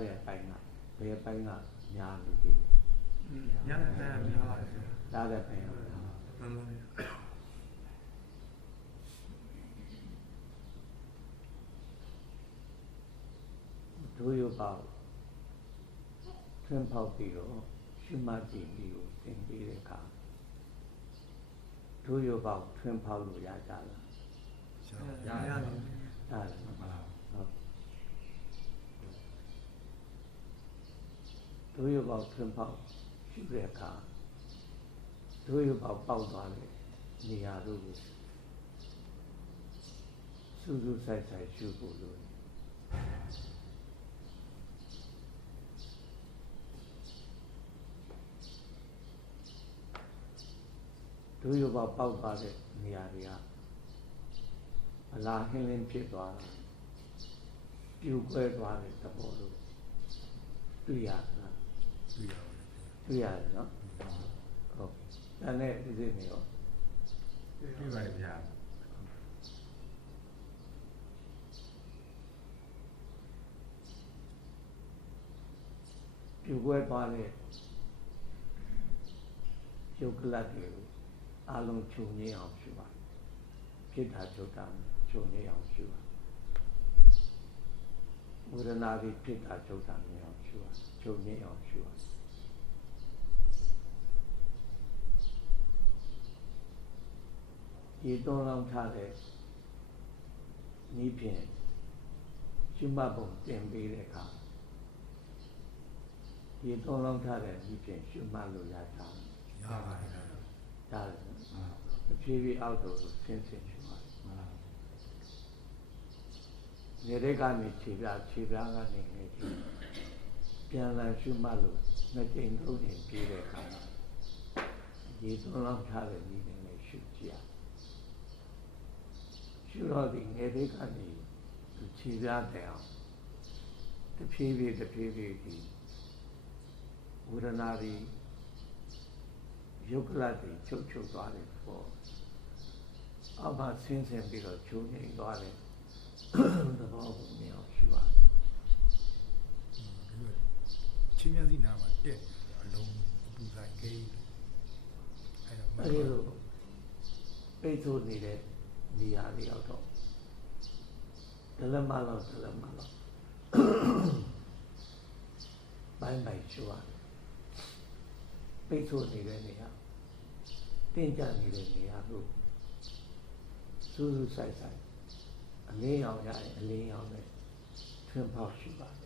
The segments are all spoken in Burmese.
တဲ့အပိုင်းနဲ့မရတဲ့အပိုင်းကဘယ်အပိုင်းကများလို့ဒီလဲညနေတိုင်းများပါတယ်ဗျာရတဲ့ပိုင်းကမှန်ပါဗျာဒုယုပေါထွန်းပေါက်ပြီးတော့ရှုမှတ်ကြည့်ပြီးကိုသင်ပြီးတဲ့အခါဒုယုပေါထွန်းပေါက်လို့ရကြလားရရရတယ်ရတယ်နော်ဟုတ် ဒုယုပေါထွန်းပေါက်ရှုတဲ့အခါဒုယုပေါပေါက်သွားတဲ့နေရာတို့ကိုစူးစူးဆိုင်ဆိုင်ရှုဖို့လို့ဒုယုဘပေါက်သွားတဲ့နေရာတွေကအလားဟင်းလင်းဖြစ်သွားတာပြူကွဲသွားတဲ့သဘောလို့တွေ့ရတာ တွေ့ရတယ်နော်ဟုတ်ဒါနဲ့ဒီစိနေရောပြပါတယ်ဗျာပြူကွဲသွားတဲ့ရုပ်ကလတ်တွေကိုအလုံးချုပ်ငြိမ်းအောင်ရှုပါဖြစ်တာချုပ်တာချုပ်ငြိမ်းအောင်ရှုပါဝေဒနာတွေဖြစ်တာချုပ်တာငြိမ်းအောင်ရှုပါ ချုပ်ငြိမ်းအောင်ရှုပါဒီသုံးလောင်းထားတဲ့ဤဖြင့်ရှုမှတ်ပုံသင်ပေးတဲ့အခါဒီသုံးလောင်းထားတဲ့ဤဖြင့်ရှုမှတ်လို့ရတာရပါတယ်ဗျာဒါလည်းတဖြည်းဖြည်းအောက်တော့ဆင်းဆင်းရှုပါနေရက်ကနေခြေပြခြေပြကနေနေဒီ ပြန်လာရှုမှတ်လို့နှစ်ကြိမ်သုံးကြိမ်ပြီးတဲ့အခါဒီသုံးလောင်းထားတဲ့ဤနဲ့ရှုကြည့်ရရှုတော့ဒီနေရက်ကနေခြေပြတဲ့အောင်တဖြည်းဖြည်းတဖြည်းဖြည်းဒီဝေဒနာတွေယုတ်ကလတ်တွေချုပ်ချုပ်သွားတယ်ပေါ့အောက်မှာဆင်းဆင်းပြီးတော့ချုပ်နေသွားတယ်သဘောကိုမြင်အောင်ရှိပါ ချင်းမြစီနာမှာတက်အလုံးအပူဆိုင်ကိန်းအဲ့ဒါမှအဲဒီလိုပိတ်ဆို့နေတဲ့နေရာတွေရောက်တော့ဒလမလောက်ဒလမလောက်ဘိုင်းဘိုင်ရှိုးရတယ်ပိတ်ဆို့နေတဲ့နေရာတင်းကြပ်နေတဲ့နေရာတို့စူးစူးဆိုင်ဆိုင်အလင်းရောင်ရရင်အလင်းရောင်နဲ့ထွန်းပေါက်ရှိပါတယ်အ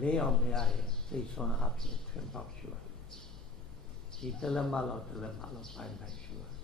လင်းရောင်မရရင်စိတ်ဆွမ်းအပြင်ထွန်းပေါက်ရှိပါတယ်ဒီတလမလောက်တလမလောက်ဘိုင်းဘိုင်ရှိပါတယ်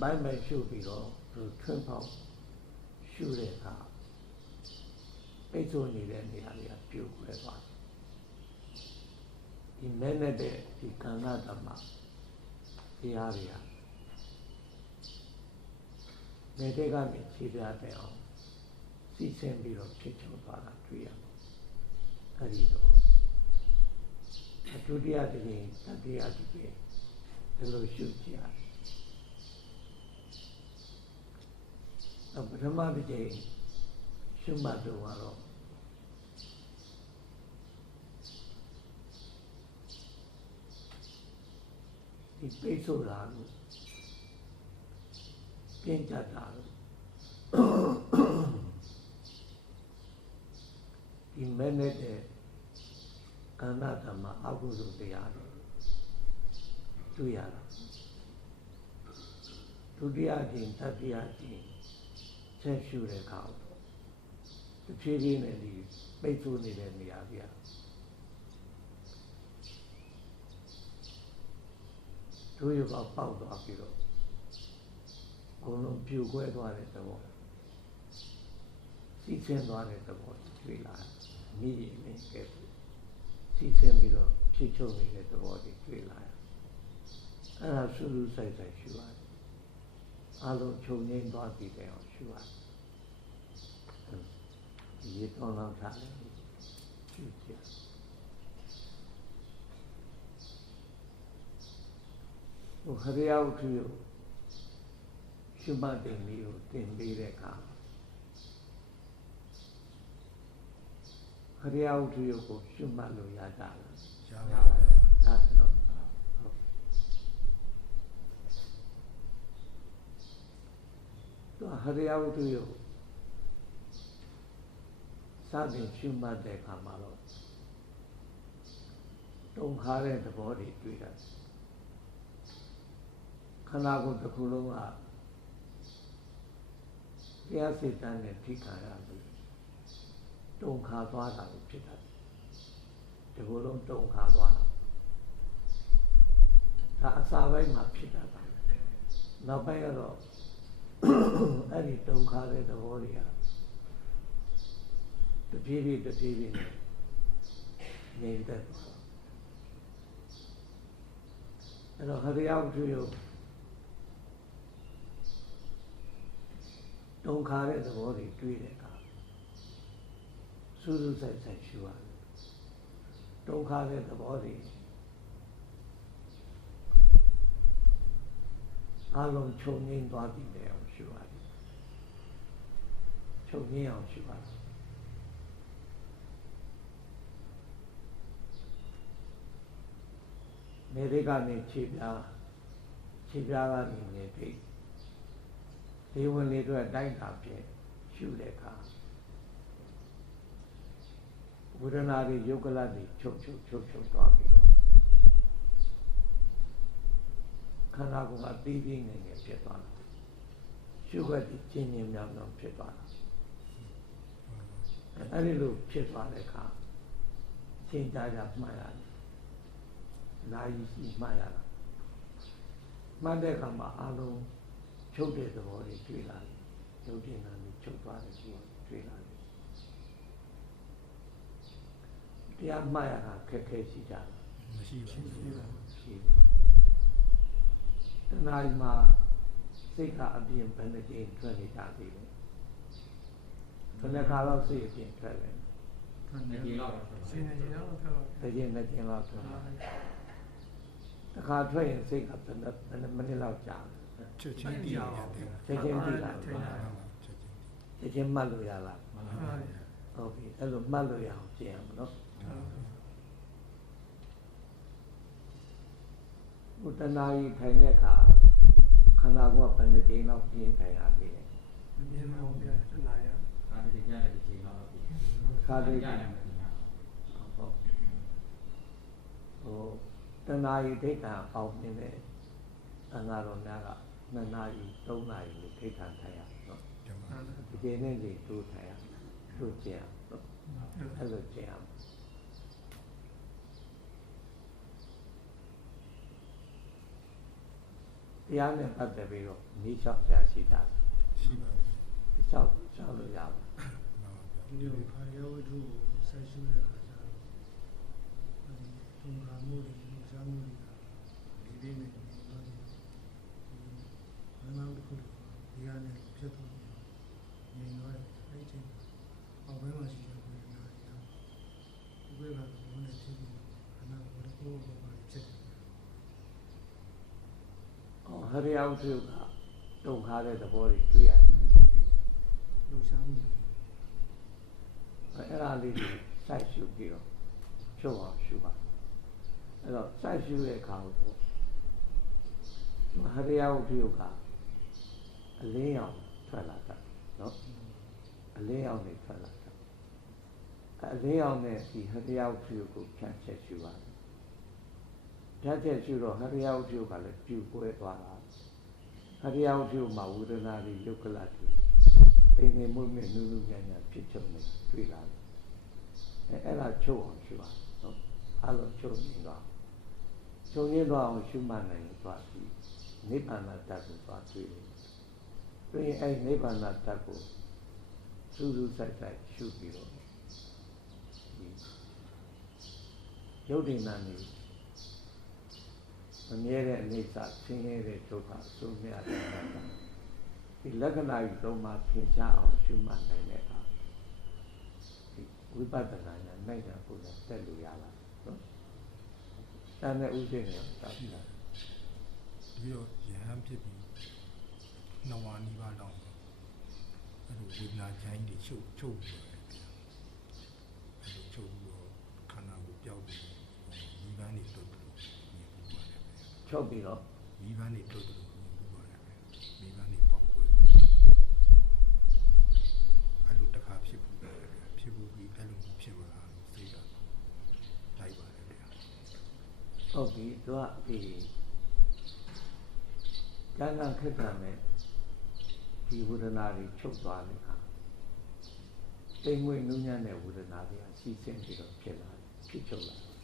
ဘိုင်းဘိုင်ရှိပြီးတော့သူထွန်းပေါက်ရှုတဲ့အခါပိတ်ဆို့နေတဲ့နေရာတွေကပြုတ်ခွဲသွားတယ်ဒီမဲ့နဲ့တဲ့ဒီကံနာဓမ္မတရားတွေကနေတဲ့ကနေခြေပြတဲ့အောင် စီစဉ်ပြီးတော့ဖြစ်ချုံသွားတာတွေ့ရမှာအဲဒီတော့အဒုတိယတစ်ကြိမ်တတိယတစ်ကြိမ်ဒီလိုရှုကြရတယ်အပထမတစ်ကြိမ်ရှုမှတ်တော့ကတော့ဒီပိတ်ဆို့တာလို့ပြင်းကြတာလို့ ဒီမဲ့နဲ့တဲ့ကန္နာဓမ္မအကုသိုလ်တရားတွေတွေ့ရတာဒုတိယအချိန်တတိယအချိန်ဆက်ရှုတဲ့အခါတော့တဖြည်းဖြည်းနဲ့ဒီပိတ်ဆို့နေတဲ့နေရာကြီးတို့ရပေါက်ပေါက်သွားပြီးတော့အကုန်လုံးပြိုကွဲသွားတဲ့သဘောစီးဆင်းသွားတဲ့သဘောတွေ့လာ မိရင်လည်းကဲစီးဆင်းပြီးတော့ဖြစ်ချုပ်နေတဲ့သဘောတွေတွေ့လာအဲ့ဒါဆူဆူဆိုင်ဆိုင်ရှုရတယ်အလုံးချုပ်ငိမ့်သွားပြီးတဲ့အောင်ရှုရတယ်ဒီရေတောင်းလောက်ထားတယ်ရှုကြည့်ဟိုခရိယဝတ္ထုကိုရှုမှတ်တင်ပြီးကိုတင်ပေးတဲ့အခါ ရိယာဝတ္ထုယုတ်ကိုရှုမှတ်လို့ရကြလားရပါဗျာဒါဆိုတော့ဟုတ်သူဟရိယာဝတ္ထုယုတ်စတင်ရှုမှတ်တဲ့အခါမှာတော့တုံခါတဲ့သဘောတွေတွေ့တာခန္ဓာကိုယ်တစ်ခုလုံးကတရားစိတ်တန်းနဲ့ထိခံရလို့ တုံခါသွားတာလို့ဖြစ်တာဒီလိုလုံးတုံခါသွားတာဒါအစာပိုင်းမှာဖြစ်တာပါနောက်ပိုင်းကတော့အဲ့ဒီတုံခါတဲ့သဘောတွေကတပြေးပြေးတပြေးပြေးနဲ့နေတတ်သွားတာအဲ့တော့ဟရိယဝတ္ထုယုတ်တုံခါတဲ့သဘောတွေတွေ့တဲ့အခါ စူးစူးဆိုင်ဆိုင်ရှုရတယ်တုံခါတဲ့သဘောတွေအလုံးခြုံငင်းသွားပြီလေအောင်ရှုရတယ်ခြုံငင်းအောင်ရှုရတယ်နေရိကနေခြေပြားခြေပြားကနေနေထိတ်ဒီဝင်လေးအတွက်တိုက်တာဖြင့်ရှုတဲ့အခါ ဝေဒနာတွေယုတ်ကလတ်တွေချုပ်ချုပ်ချုပ်ချုပ်သွားပြီးတော့ခန္ဓာကိုယ်ကပြီးပြီးနေနေဖြစ်သွားတာရှုခွက်ကြီးကျဉ်းကျဉ်းမြောင်မြောင်ဖြစ်သွားတာအဲ့ဒီလိုဖြစ်သွားတဲ့အခါချိန်ကြကြမှတ်ရတယ်နာယီရှိမှတ်ရတာမှတ်တဲ့အခါမှာအလုံးချုပ်တဲ့သဘောတွေတွေ့လာတယ်ရုပ်တင်တာတွေချုပ်သွားတဲ့သဘောတွေ့လာတယ် တရားမှတ်ရတာခက်ခဲရှိကြတယ်မရှိပါဘူးရှိပါရှိတယ်တဏှာကြီးမှာစိတ်ကအပြင်ဘယ်နှကြိမ်ထွက်နေကြသေးလဲဘယ်နှခါလောက်စိတ်အပြင်ထွက်လဲနှစ်ပြေလောက်တော့စင်နေကြတော့တော့တစ်ကြိမ်နှစ်ကြိမ်လောက်ထွက်လာတစ်ခါထွက်ရင်စိတ်ကဘယ်နှဘယ်နှမိနစ်လောက်ကြာလဲချက်ချင်းတည်ရတယ်ချက်ချင်းသိလာတယ်ချက်ချင်းချက်ချင်းမှတ်လို့ရလားမှန်ဟာပါဟုတ်ပြီအဲ့လိုမှတ်လို့ရအောင်ကျင့်ရမယ်နော် ဘုတနာကြီးထိုင်တဲ့အခါခန္ဓာကိုယ်ကဘယ်နှကြိမ်လောက်ပြင်းထိုင်ရသေးလဲမမြင်တော့ပြတနာရဒါတကယ်ကြတဲ့ချိန်လောက်တော့ပြီခါလေးကြတယ်မသိဘူးဟုတ်ဟိုတဏှာကြီးဒိဋ္ဌာအောင်နေတဲ့သံဃာတော်များက2နာရီ3နာရီလို့ဒိဋ္ဌာထိုင်ရနော်ဓမ္မဒီချိန်နဲ့ဒီတို့ထိုင်ရတို့ကျင့်ရနော်အဲ့လိုကျင့်ရ တရားနဲ့ပတ်သက်ပြီးတော့နေလျှောက်ပြရှိတာရှိပါဘူးလျှောက်လျှောက်လို့ရပါမှန်ပါဗျာဒီလိုခါရဝတ္ထုကိုဆက်ရှုတဲ့ခါကျတော့အဲဒီသုံးခါမှုတွေလူစားမှုတွေကဒီလေးနဲ့ဒီတော့ဒီမနာတစ်ခုဒီကနေဖြစ်သွားပြီးနေတော့အဲ့ဒီချိန်အောက်ဘက်မှာရှိတဲ့ကိုယ်နာရီတော့ဒီဘက်ကတော့ဘုန်းနဲ့သိပြီးခန္ဓာကိုယ်ကိုယ်ကိုယ်ဖြစ်တယ် ။ အော်ဟရိယဝတ္ထုကတုံခါတဲ့သဘောတွေတွေ့ရတယ်လူစားမှုတွေ။အဲ့ဒါလေးတွေစိုက်ရှုပြီးတော့ချုပ်အောင်ရှုပါ။အဲ့တော့စိုက်ရှုတဲ့အခါကိုဒီဟရိယဝတ္ထုကအလင်းရောင်ထွက်လာတာနော်။အလင်းရောင်တွေထွက်လာတာ။အဲ့အလင်းရောင်နဲ့ဒီဟရိယဝတ္ထုကိုဖြန့်ချက်ရှုပါတယ်။ဖြန့်ချက်ရှုတော့ဟရိယဝတ္ထုကလည်းပြူပွဲသွားတာ။ ဟရိယဝတ္ထုမှာဝေဒနာတွေယုတ်ကလတ်တွေအိမ်နေမှုမဲ့နုနုညံ့ညံ့ဖြစ်ချုပ်နေတွေ့လာတယ်အဲအဲ့ဒါချုပ်အောင်ရှုပါနော်အဲ့လိုချုပ်နေတော့ချုပ်နေတော့အောင်ရှုမှတ်နိုင်သွားပြီနိဗ္ဗာန်တတ်ကိုသွားတွေ့တယ်တွေ့ရင်အဲ့နိဗ္ဗာန်တတ်ကိုစူးစူးဆိုင်ဆိုင်ရှုပြီးတော့ဒီယုတ်ဒီနာနေ မမြဲတဲ့အိဋ္ဌဆင်းရဲတဲ့ဒုက္ခအဆုံးမြတ်တဲ့အခါဒီလက္ခဏာကြီးသုံးပါးသင်ရှားအောင်ရှုမှတ်နိုင်တဲ့အခါဒီဝိပဿနာဉာဏ်နိုင်တာကိုလည်းတက်လို့ရလာနော်။တန်တဲ့ဥစ္စေနဲ့တောက်တာပြီးတော့ယဟန်ဖြစ်ပြီးနဝနီးပါးလောက်အဲ့လိုဝေဒနာချိုင်းတွေချုပ်ချုပ်ပြီးတော့အဲ့လိုချုပ် ချုပ်ပြီးတော့မိဘနေထုတ်တယ်လို့ပြောပါတယ်မိဘနေပေါက်ပွဲအဲ့လိုတစ်ခါဖြစ်ဘူးလေဖြစ်ဘူးပြီးအဲ့လိုဖြစ်မလားလို့သိတာတိုက်ပါတယ်ဗျာဟုတ်ပြီသူကဒီကျန်ကန်ခက်တာနဲ့ဒီဝေဒနာတွေချုပ်သွားတဲ့အခါတိမ်မွေ့နူးညံ့တဲ့ဝေဒနာတွေကစီးဆင်းပြီးတော့ဖြစ်လာတယ်ဖြစ်ချုပ်လာတယ်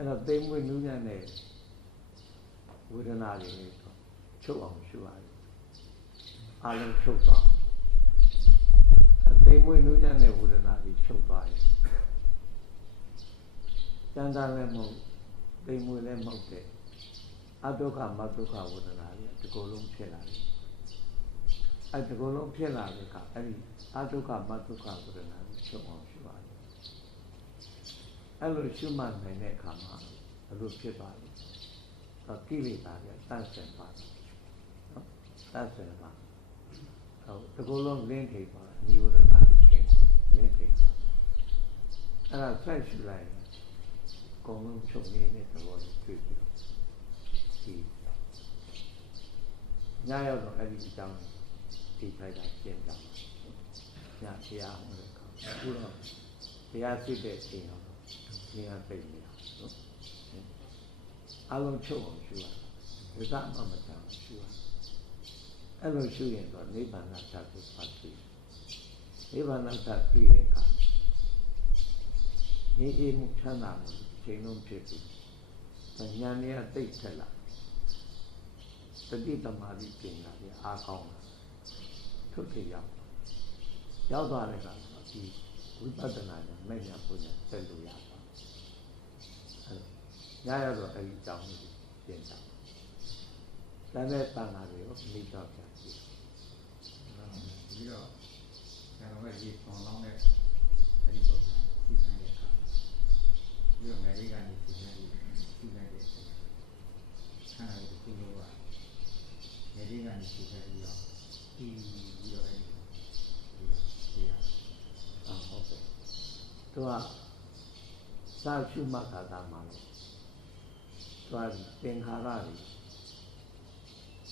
အဲ့တော့တိမ်မွေ့နူးညံ့တဲ့ဝေဒနာတွေတော့ချုပ်အောင်ရှုရတယ်အလုံးချုပ်သွားအောင်အတိမ်မွေ့နူးညံ့တဲ့ဝေဒနာတွေချုပ်သွားရင်ကျန်တာလည်းမဟုတ်ပိန်မွေလည်းမဟုတ်တဲ့အဒုက္ခမဒုက္ခဝေဒနာတွေဒီကိုယ်လုံးဖြစ်လာတယ်အဲဒီကိုယ်လုံးဖြစ်လာတဲ့အခါအဲဒီအဒုက္ခမဒုက္ခဝေဒနာတွေချုပ်အောင်ရှုရတယ် အဲလိုရှုမှတ်နိုင်တဲ့အခါမှာဘယ်လိုဖြစ်သွားလဲတော့ကိလေသာတွေတန့်စင်သွားတယ်နော်တန့်စင်သွားဟုတ်ဒီကိုယ်လုံးလင်းထိပ်သွားနိဝရဏတွေကျင်းသွားလင်းထိပ်သွားအဲ့ဒါဆက်ရှုလိုက်ရင်အကုန်လုံးချုပ်နေတဲ့သဘောကိုတွေ့ပြီးတော့ဒီညရောက်တော့အဲ့ဒီအကြောင်းဒီဖိုက်တာရှင်းကြပါညတရားဟောတဲ့အခါအခုတော့တရားသိတဲ့အချိန်တော့ ဒီကသိနေအောင်နော်အလုံးချုပ်အောင်ရှုရဝိသမမတန်ရှုရအဲ့လိုရှုရင်တော့နိဗ္ဗာန်သတ်ကိုပတ်ပြီးနိဗ္ဗာန်သတ်ပြီးတဲ့အခါနေအေးမှုချမ်းသာမှုချိန်လုံးဖြစ်ပြီးဉာဏ်နဲ့သိထက်လာတတိတမာတိပြင်လာပြီးအားကောင်းလာထုတ်ဖြစ်ရောက်ရောက်သွားတဲ့အခါဒီဝိပဿနာနဲ့မဲ့ညာပုံညာဆက်လို့ရပါအဲ ညရတော့အဲဒီအကြောင်းကိုပြင်တာတန်တဲ့တန်လာတွေကိုမိတော့ပြန်ကြည့်ပြီးတော့ဆရာတော်ကဒီပုံလောင်းတဲ့အဲ့ဒီပုံစံသိဆိုင်တဲ့အခါပြီးတော့ငယ်လေးကနေသိနေပြီးသိလိုက်တဲ့အခါဆန္ဒကိုကုလို့ပါငယ်လေးကနေသိခဲ့ပြီးတော့ဒီပြီးတော့အဲ့ဒီပြီးတော့သိရအာဟုတ်ကဲ့သူကစာရှုမှတ်တာတာမှာလို့ သူကသင်္ခါရတွေ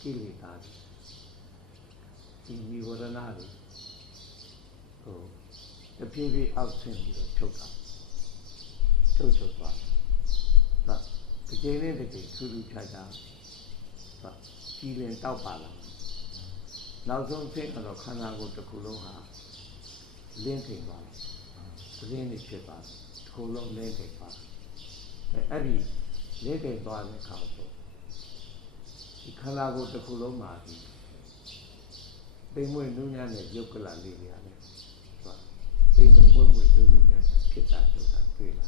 ကိလေသာတွေဒီနိဝရဏတွေဟိုတပြေးပြေးအောက်ဆင်းပြီးတော့ချုပ်တာချုပ်ချုပ်သွားတယ်ဒါဒီကြိမ်နဲ့ဒီကြိမ်ထူးထူးခြားခြားဒါကြီးလင်တောက်ပါလာနောက်ဆုံးဆင်းတော့ခန္ဓာကိုယ်တစ်ခုလုံးဟာလင်းထိန်သွားတယ်သတင်းတွေဖြစ်သွားတယ်တစ်ခုလုံးလဲထိပ်သွားတယ်အဲအဲ့ဒီ လဲထိပ်သွားတဲ့အခါဆိုဒီခန္ဓာကိုယ်တစ်ခုလုံးမှာဒီပိန်မွေနူးညံ့တဲ့ယုတ်ကလလေးတွေရတယ်သွားပိန်မွေမွေနူးနူးညံ့တဲ့ဖြစ်တာချုပ်တာတွေ့လာ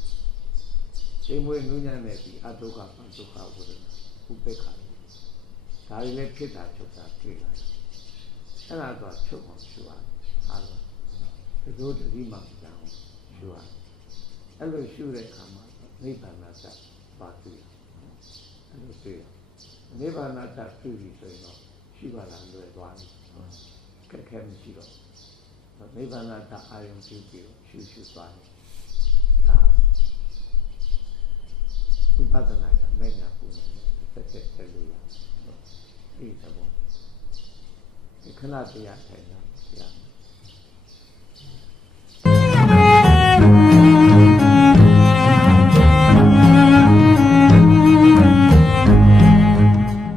ပိန်မွေနူးညံ့တဲ့ဒီအတုခပဒုက္ခဝိဒနာဥပေက္ခလေးဒါတွေလည်းဖြစ်တာချုပ်တာတွေ့လာအဲ့ဒါတော့ချုပ်အောင်ရှုရတယ်အားလုံးဒီလိုတတိမှမကြောက်ရှုရတယ်အဲ့လိုရှုတဲ့အခါမှာနိဗ္ဗာန်တတ် ပါတွေ့ရအဲ့လိုတွေ့ရနိဗ္ဗာန်တတ်တွေ့ပြီဆိုရင်တော့ရှိပါလားလွယ်သွားပြီခက်ခဲမရှိတော့နိဗ္ဗာန်တတ်အာယုံပြုပြီးတော့ရှုရှုသွားတယ်ဒါဝိပဿနာကမဲ့ညာပူနေတယ်ဆက်ဆက်ဆက်လို့ရတယ်ဒီသဘောဒီခဏတရားထိုင်တာတရား